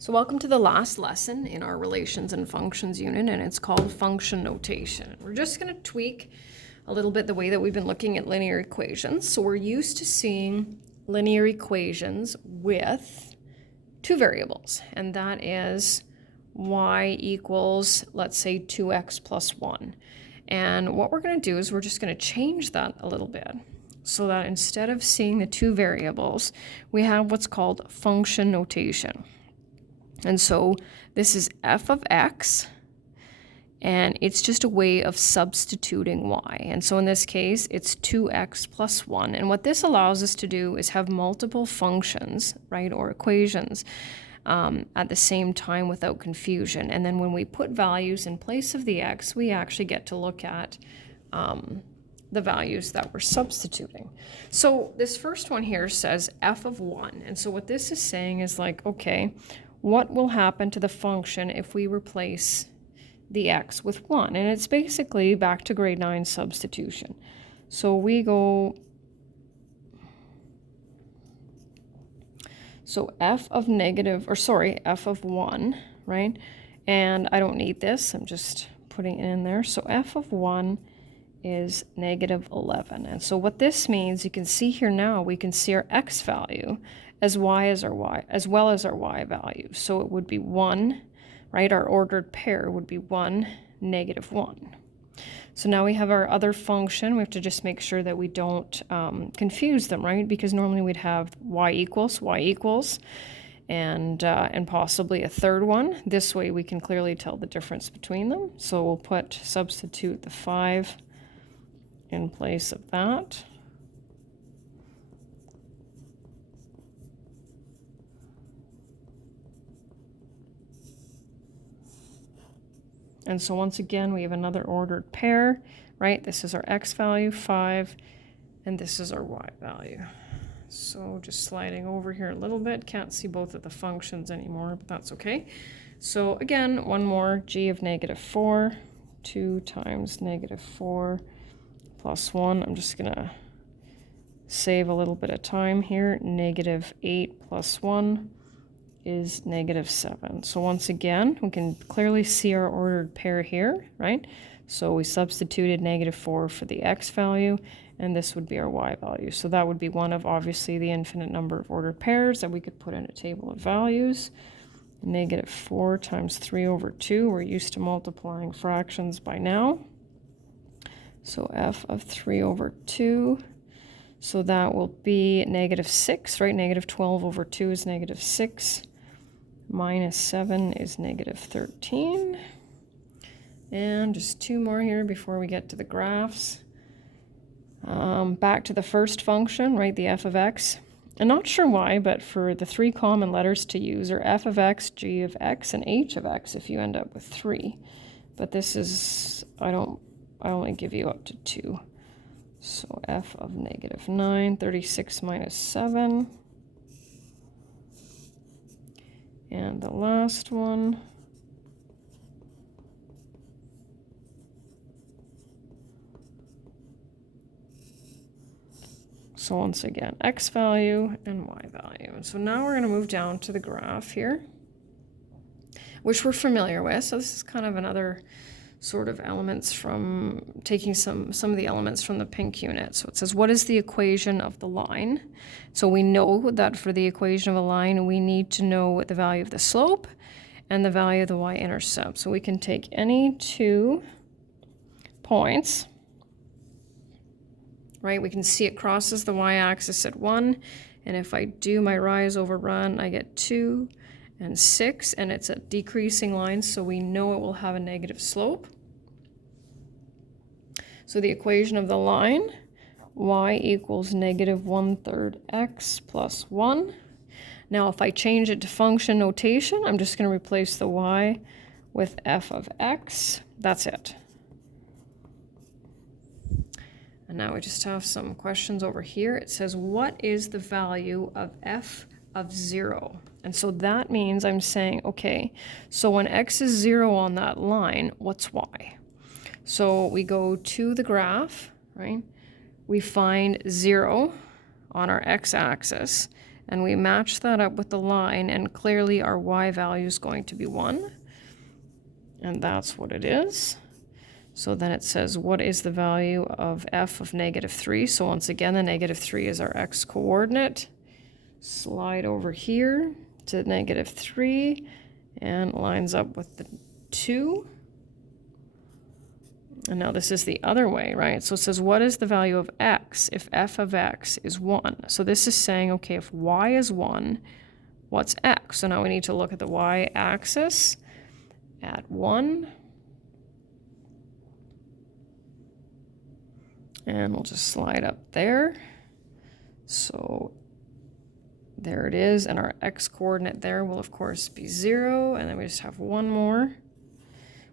So welcome to the last lesson in our relations and functions unit, and it's called function notation. We're just going to tweak a little bit the way that we've been looking at linear equations. So we're used to seeing linear equations with two variables, and that is y equals, let's say, 2x plus 1. And what we're going to do is we're just going to change that a little bit, so that instead of seeing the two variables, we have what's called function notation. And so this is f of x, and it's just a way of substituting y. And so in this case, it's 2x plus 1. And what this allows us to do is have multiple functions, right, or equations at the same time without confusion. And then when we put values in place of the x, we actually get to look at the values that we're substituting. So this first one here says f of 1. And so what this is saying is like, okay, what will happen to the function if we replace the x with 1? And it's basically back to grade 9 substitution. So we go, so f of 1, right? And I don't need this, I'm just putting it in there. So f of 1 is negative 11. And so what this means, you can see here now, we can see our x value as y as our y, as well as our y value. So it would be 1, right? Our ordered pair would be 1, negative 1. So now we have our other function. We have to just make sure that we don't confuse them, right? Because normally we'd have y equals, and possibly a third one. This way we can clearly tell the difference between them. So we'll substitute the 5 in place of that. And so once again, we have another ordered pair, right? This is our x value, 5, and this is our y value. So just sliding over here a little bit, can't see both of the functions anymore, but that's okay. So again, one more, g of negative 4, 2 times negative 4 plus 1. I'm just gonna save a little bit of time here. Negative 8 plus 1 is negative 7. So once again, we can clearly see our ordered pair here, right? So we substituted negative 4 for the x value, and this would be our y value. So that would be one of, obviously, the infinite number of ordered pairs that we could put in a table of values. Negative 4 times 3 over 2. We're used to multiplying fractions by now. So f of 3 over 2. So that will be negative 6, right? Negative 12 over 2 is negative 6. Minus 7 is negative 13. And just two more here before we get to the graphs. Back to the first function, right, the f of x. I'm not sure why, but for the three common letters to use are f of x, g of x, and h of x if you end up with 3. But this is, I only give you up to 2. So f of negative 9, 36 minus 7. And the last one, so once again, x value and y value. And so now we're going to move down to the graph here, which we're familiar with. So this is kind of another sort of elements from taking some of the elements from the pink unit. So it says, what is the equation of the line? So we know that for the equation of a line, we need to know the value of the slope and the value of the y-intercept. So we can take any two points, right? We can see it crosses the y-axis at 1, and if I do my rise over run, I get 2 and 6, and it's a decreasing line, so we know it will have a negative slope. So the equation of the line, y equals negative 1/3 x plus 1. Now if I change it to function notation, I'm just going to replace the y with f of x. That's it. And now we just have some questions over here. It says, what is the value of f of 0? And so that means I'm saying, okay, so when x is 0 on that line, what's y? So we go to the graph, right? We find 0 on our x-axis, and we match that up with the line, and clearly our y value is going to be 1. And that's what it is. So then it says, what is the value of f of -3? So once again, the -3 is our x coordinate. Slide over here to -3 and lines up with the 2. And now this is the other way, right? So it says, what is the value of x if f of x is 1? So this is saying, okay, if y is 1, what's x? So now we need to look at the y-axis at 1. And we'll just slide up there. So there it is. And our x-coordinate there will, of course, be 0. And then we just have one more.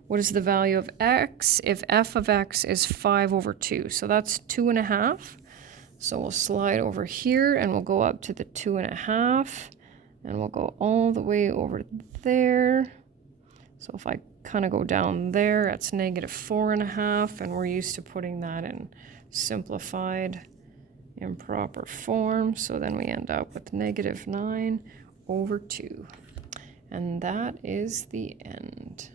What is the value of x if f of x is 5/2? So that's 2.5. So we'll slide over here and we'll go up to the 2.5. And we'll go all the way over there. So if I kind of go down there, it's -4.5. And we're used to putting that in simplified improper form. So then we end up with -9/2. And that is the end.